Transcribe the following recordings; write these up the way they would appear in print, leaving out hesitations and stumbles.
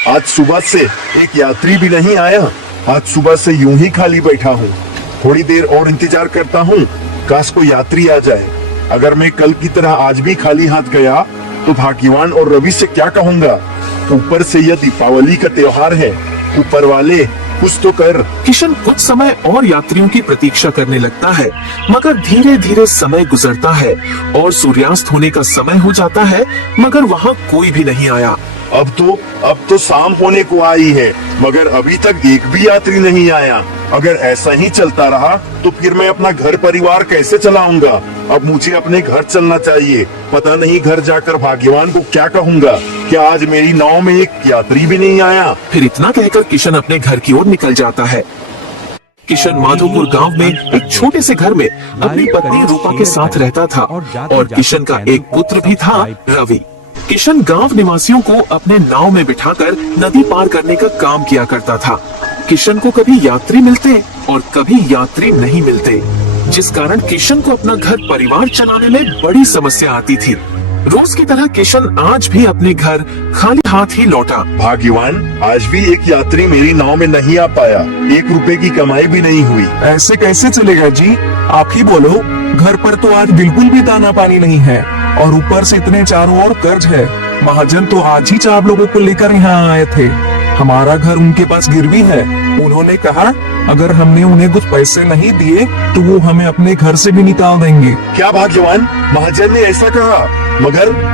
आज सुबह से एक यात्री भी नहीं आया। आज सुबह से यूं ही खाली बैठा हूँ। थोड़ी देर और इंतजार करता हूँ, काश कोई यात्री आ जाए। अगर मैं कल की तरह आज भी खाली हाथ गया तो भाग्यवान और रवि से क्या कहूँगा। ऊपर से यह दीपावली का त्योहार है। ऊपर वाले कुछ तो कर। किशन कुछ समय और यात्रियों की प्रतीक्षा करने लगता है, मगर धीरे धीरे समय गुजरता है और सूर्यास्त होने का समय हो जाता है, मगर वहाँ कोई भी नहीं आया। अब तो शाम होने को आई है, मगर अभी तक एक भी यात्री नहीं आया। अगर ऐसा ही चलता रहा तो फिर मैं अपना घर परिवार कैसे चलाऊंगा। अब मुझे अपने घर चलना चाहिए। पता नहीं घर जाकर भाग्यवान को क्या कहूँगा। क्या आज मेरी नाव में एक यात्री भी नहीं आया। फिर इतना कहकर किशन अपने घर की ओर निकल जाता है। किशन माधोपुर गांव में एक छोटे से घर में अपनी पत्नी रूपा के साथ रहता था और किशन का एक पुत्र भी था, रवि। किशन गांव निवासियों को अपने नाव में बिठाकर नदी पार करने का काम किया करता था। किशन को कभी यात्री मिलते और कभी यात्री नहीं मिलते, जिस कारण किशन को अपना घर परिवार चलाने में बड़ी समस्या आती थी। रोज की तरह किशन आज भी अपने घर खाली हाथ ही लौटा। भाग्यवान, आज भी एक यात्री मेरी नाव में नहीं आ पाया। 1 रुपए की कमाई भी नहीं हुई। ऐसे कैसे चलेगा जी? आप ही बोलो। घर पर तो आज बिल्कुल भी दाना पानी नहीं है और ऊपर से इतने चारों ओर कर्ज है। महाजन तो आज ही 4 लोगों को लेकर यहाँ आए थे। हमारा घर उनके पास गिरवी है। उन्होंने कहा अगर हमने उन्हें कुछ पैसे नहीं दिए तो वो हमें अपने घर से भी निकाल देंगे। क्या भाग्यवान, महाजन ने ऐसा कहा?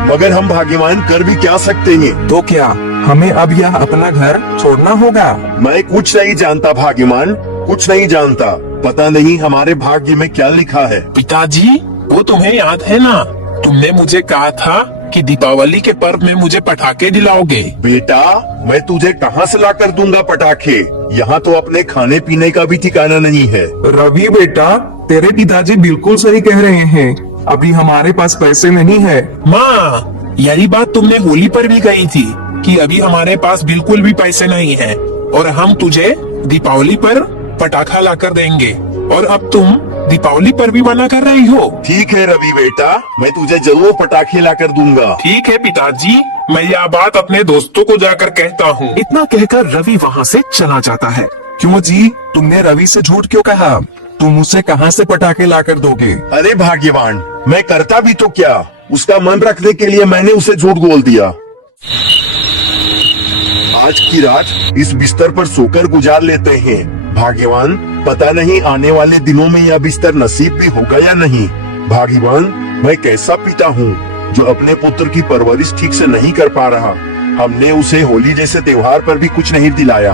मगर हम भाग्यवान कर भी क्या सकते हैं। तो क्या हमें अब यह अपना घर छोड़ना होगा? मैं कुछ नहीं जानता भाग्यवान, कुछ नहीं जानता। पता नहीं हमारे भाग्य में क्या लिखा है। पिताजी, वो तुम्हें याद है ना, तुमने मुझे कहा था कि दीपावली के पर्व में मुझे पटाखे दिलाओगे। बेटा, मैं तुझे कहाँ से लाकर दूंगा पटाखे। यहाँ तो अपने खाने पीने का भी ठिकाना नहीं है। रवि बेटा, तेरे पिताजी बिल्कुल सही कह रहे हैं। अभी हमारे पास पैसे नहीं है। माँ, यही बात तुमने होली पर भी कही थी कि अभी हमारे पास बिल्कुल भी पैसे नहीं है और हम तुझे दीपावली पर पटाखा लाकर देंगे। और अब तुम दीपावली पर भी मना कर रही हो। ठीक है रवि बेटा, मैं तुझे जरूर पटाखे लाकर दूंगा। ठीक है पिताजी, मैं यह बात अपने दोस्तों को जाकर कहता हूँ। इतना कहकर रवि वहाँ से चला जाता है। क्यों जी, तुमने रवि से झूठ क्यों कहा? तुम उसे कहाँ से पटाखे लाकर दोगे? अरे भाग्यवान, मैं करता भी तो क्या, उसका मन रखने के लिए मैंने उसे झूठ बोल दिया। आज की रात इस बिस्तर पर सोकर गुजार लेते हैं। भाग्यवान, पता नहीं आने वाले दिनों में यह बिस्तर नसीब भी होगा या नहीं। भाग्यवान, मैं कैसा पिता हूँ जो अपने पुत्र की परवरिश ठीक से नहीं कर पा रहा। हमने उसे होली जैसे त्योहार पर भी कुछ नहीं दिलाया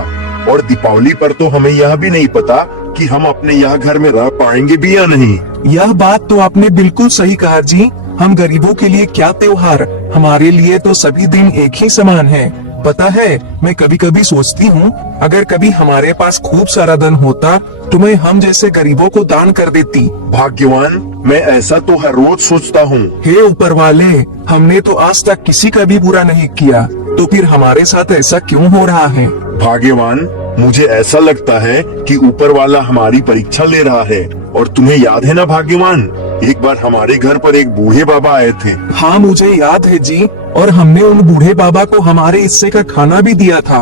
और दीपावली पर तो हमें यह भी नहीं पता कि हम अपने यह घर में रह पाएंगे भी या नहीं। यह बात तो आपने बिल्कुल सही कहा जी। हम गरीबों के लिए क्या त्योहार, हमारे लिए तो सभी दिन एक ही समान है। पता है, मैं कभी कभी सोचती हूँ अगर कभी हमारे पास खूब सारा धन होता तो मैं हम जैसे गरीबों को दान कर देती। भाग्यवान, मैं ऐसा तो हर रोज सोचता हूँ। हे ऊपर वाले, हमने तो आज तक किसी का भी बुरा नहीं किया, तो फिर हमारे साथ ऐसा क्यों हो रहा है? भाग्यवान, मुझे ऐसा लगता है कि ऊपर वाला हमारी परीक्षा ले रहा है। और तुम्हें याद है ना भाग्यवान, एक बार हमारे घर पर एक बूढ़े बाबा आए थे। हाँ, मुझे याद है जी। और हमने उन बूढ़े बाबा को हमारे हिस्से का खाना भी दिया था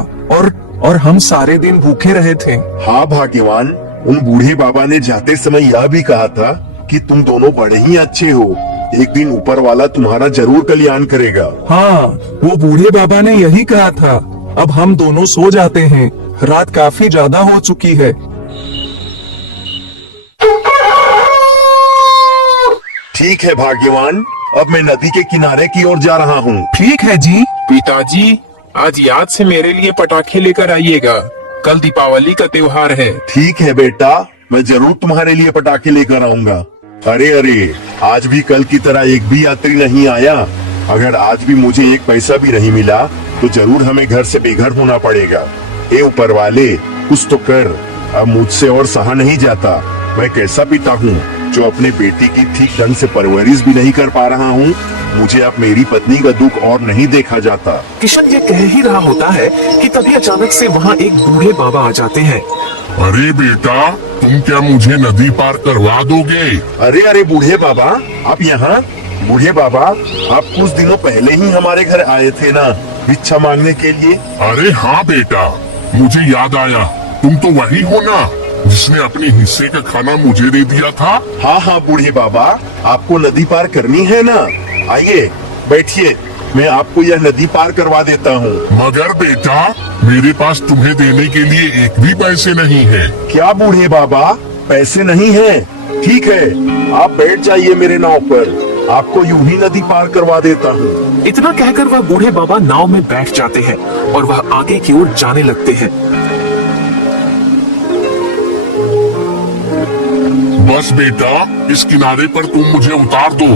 और हम सारे दिन भूखे रहे थे। हाँ भाग्यवान, उन बूढ़े बाबा ने जाते समय यह भी कहा था कि तुम दोनों बड़े ही अच्छे हो। एक दिन ऊपर वाला तुम्हारा जरूर कल्याण करेगा। हाँ, वो बूढ़े बाबा ने यही कहा था। अब हम दोनों सो जाते हैं, रात काफी ज्यादा हो चुकी है। ठीक है भाग्यवान, अब मैं नदी के किनारे की ओर जा रहा हूँ। ठीक है जी। पिताजी, आज याद से मेरे लिए पटाखे लेकर आइएगा, कल दीपावली का त्योहार है। ठीक है बेटा, मैं जरूर तुम्हारे लिए पटाखे लेकर आऊंगा। अरे, आज भी कल की तरह एक भी यात्री नहीं आया। अगर आज भी मुझे एक पैसा भी नहीं मिला तो जरूर हमें घर से बेघर होना पड़ेगा। हे ऊपर वाले, कुछ तो कर। अब मुझसे और सहा नहीं जाता। मैं कैसा पिता हूँ जो अपने बेटी की ठीक ढंग से परवरिश भी नहीं कर पा रहा हूँ। मुझे अब मेरी पत्नी का दुख और नहीं देखा जाता। किशन ये कह ही रहा होता है कि तभी अचानक से वहाँ एक बूढ़े बाबा आ जाते हैं। अरे बेटा, तुम क्या मुझे नदी पार करवा दोगे? अरे बूढ़े बाबा, आप यहाँ? बूढ़े बाबा, आप कुछ दिनों पहले ही हमारे घर आए थे ना। भिक्षा मांगने के लिए? अरे हाँ बेटा, मुझे याद आया, तुम तो वही हो ना जिसने अपने हिस्से का खाना मुझे दे दिया था। हाँ हाँ बूढ़े बाबा, आपको नदी पार करनी है ना? आइए बैठिए, मैं आपको यह नदी पार करवा देता हूँ। मगर बेटा, मेरे पास तुम्हें देने के लिए एक भी पैसे नहीं है। क्या बूढ़े बाबा, पैसे नहीं है? ठीक है, आप बैठ जाइए मेरे नाव पर, आपको यूं ही नदी पार करवा देता हूँ। इतना कहकर वह बूढ़े बाबा नाव में बैठ जाते हैं और वह आगे की ओर जाने लगते हैं। बस बेटा, इस किनारे पर तुम मुझे उतार दो।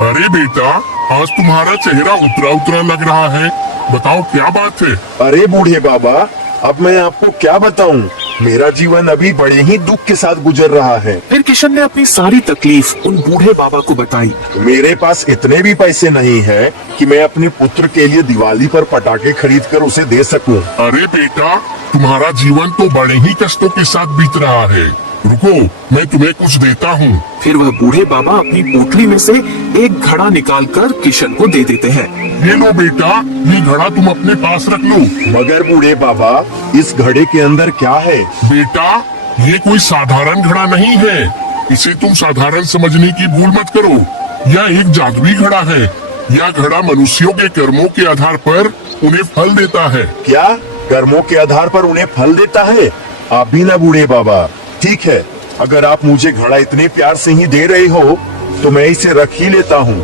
अरे बेटा, आज तुम्हारा चेहरा उतरा उतरा लग रहा है, बताओ क्या बात है? अरे बूढ़े बाबा, अब मैं आपको क्या बताऊं? मेरा जीवन अभी बड़े ही दुख के साथ गुजर रहा है। फिर किशन ने अपनी सारी तकलीफ उन बूढ़े बाबा को बताई। मेरे पास इतने भी पैसे नहीं है कि मैं अपने पुत्र के लिए दिवाली पर पटाखे खरीद कर उसे दे सकूं। अरे बेटा, तुम्हारा जीवन तो बड़े ही कष्टों के साथ बीत रहा है। रुको, मैं तुम्हें कुछ देता हूँ। फिर वह बूढ़े बाबा अपनी पोटली में से एक घड़ा निकालकर किशन को दे देते हैं। ये लो बेटा, ये घड़ा तुम अपने पास रख लो। मगर बूढ़े बाबा, इस घड़े के अंदर क्या है? बेटा, ये कोई साधारण घड़ा नहीं है, इसे तुम साधारण समझने की भूल मत करो। यह एक जादुई घड़ा है। यह घड़ा मनुष्यों के कर्मों के आधार पर उन्हें फल देता है। क्या कर्मों के आधार पर उन्हें फल देता है? आप भी ना बूढ़े बाबा। ठीक है, अगर आप मुझे घड़ा इतने प्यार से ही दे रहे हो तो मैं इसे रख ही लेता हूँ।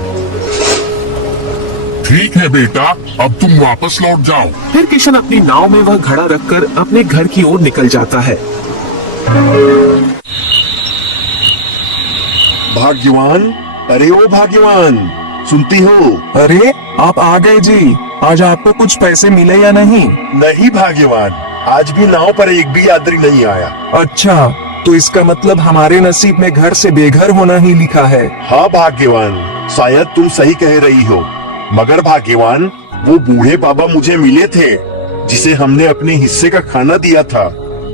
ठीक है बेटा, अब तुम वापस लौट जाओ। फिर किशन अपनी नाव में वह घड़ा रखकर अपने घर की ओर निकल जाता है। भाग्यवान, अरे ओ भाग्यवान, सुनती हो? अरे आप आ गए जी। आज आपको कुछ पैसे मिले या नहीं? नहीं भाग्यवान, आज भी नाव पर एक भी यात्री नहीं आया। अच्छा, तो इसका मतलब हमारे नसीब में घर से बेघर होना ही लिखा है। हाँ भाग्यवान, शायद तुम सही कह रही हो। मगर भाग्यवान, वो बूढ़े बाबा मुझे मिले थे जिसे हमने अपने हिस्से का खाना दिया था।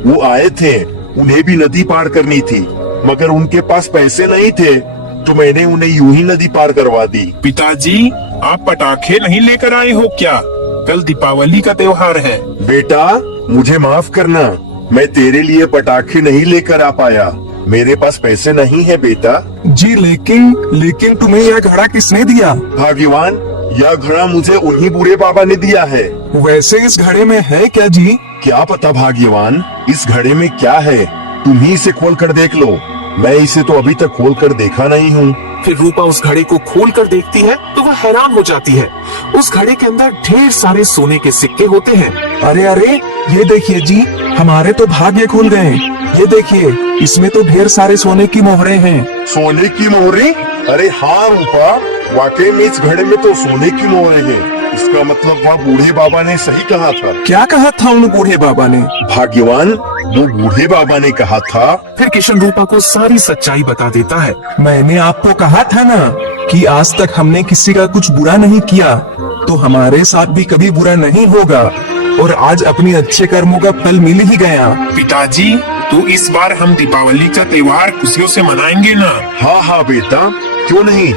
वो आए थे, उन्हें भी नदी पार करनी थी, मगर उनके पास पैसे नहीं थे, तो मैंने उन्हें यूं ही नदी पार करवा दी। पिताजी, आप पटाखे नहीं लेकर आए हो क्या? कल दीपावली का त्योहार है। बेटा, मुझे माफ करना, मैं तेरे लिए पटाखे नहीं लेकर आ पाया। मेरे पास पैसे नहीं है बेटा। जी लेकिन तुम्हें यह घड़ा किसने दिया? भाग्यवान, यह घड़ा मुझे उन्हीं बूढ़े बाबा ने दिया है। वैसे इस घड़े में है क्या जी? क्या पता भाग्यवान, इस घड़े में क्या है, तुम ही इसे खोल कर देख लो। मैं इसे तो अभी तक खोल कर देखा नहीं हूँ। फिर रूपा उस घड़े को खोल कर देखती है तो वह हैरान हो जाती है। उस घड़े के अंदर ढेर सारे सोने के सिक्के होते हैं। अरे ये देखिए जी, हमारे तो भाग्य खुल गए। ये देखिए, इसमें तो ढेर सारे सोने की मोहरे हैं। सोने की मोहरे? अरे हाँ रूपा, वाकई में इस घड़े में तो सोने की मोहरे हैं। इसका मतलब वह बूढ़े बाबा ने सही कहा था। क्या कहा था उन बूढ़े बाबा ने? भाग्यवान, वो बूढ़े बाबा ने कहा था। फिर किशन रूपा को सारी सच्चाई बता देता है। मैंने आपको कहा था ना कि आज तक हमने किसी का कुछ बुरा नहीं किया, तो हमारे साथ भी कभी बुरा नहीं होगा। और आज अपने अच्छे कर्मों का फल मिल ही गया। पिताजी, तो इस बार हम दीपावली का त्योहार खुशियों से मनाएंगे ना? हाँ हाँ बेटा, क्यों नहीं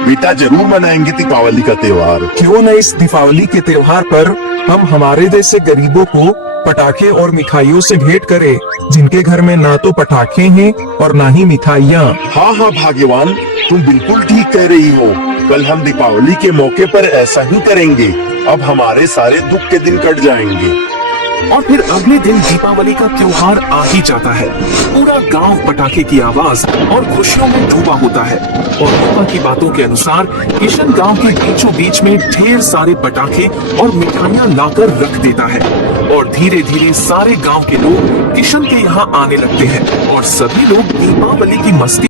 बेटा, जरूर मनाएंगे दीपावली का त्योहार। क्यों न इस दीपावली के त्योहार पर हम हमारे जैसे गरीबों को पटाखे और मिठाइयों से भेंट करें, जिनके घर में ना तो पटाखे हैं और ना ही मिठाइयाँ। हाँ हाँ भाग्यवान, तुम बिल्कुल ठीक कह रही हो। कल हम दीपावली के मौके पर ऐसा ही करेंगे। अब हमारे सारे दुख के दिन कट जाएंगे। और फिर अगले दिन दीपावली का त्योहार आ ही जाता है। पूरा गांव पटाखे की आवाज और खुशियों में डूबा होता है। और रूपा की बातों के अनुसार किशन गांव के बीचों बीच में ढेर सारे पटाखे और मिठाइयां लाकर रख देता है। और धीरे धीरे सारे गांव के लोग किशन के यहाँ आने लगते हैं और सभी लोग दीपावली की मस्ती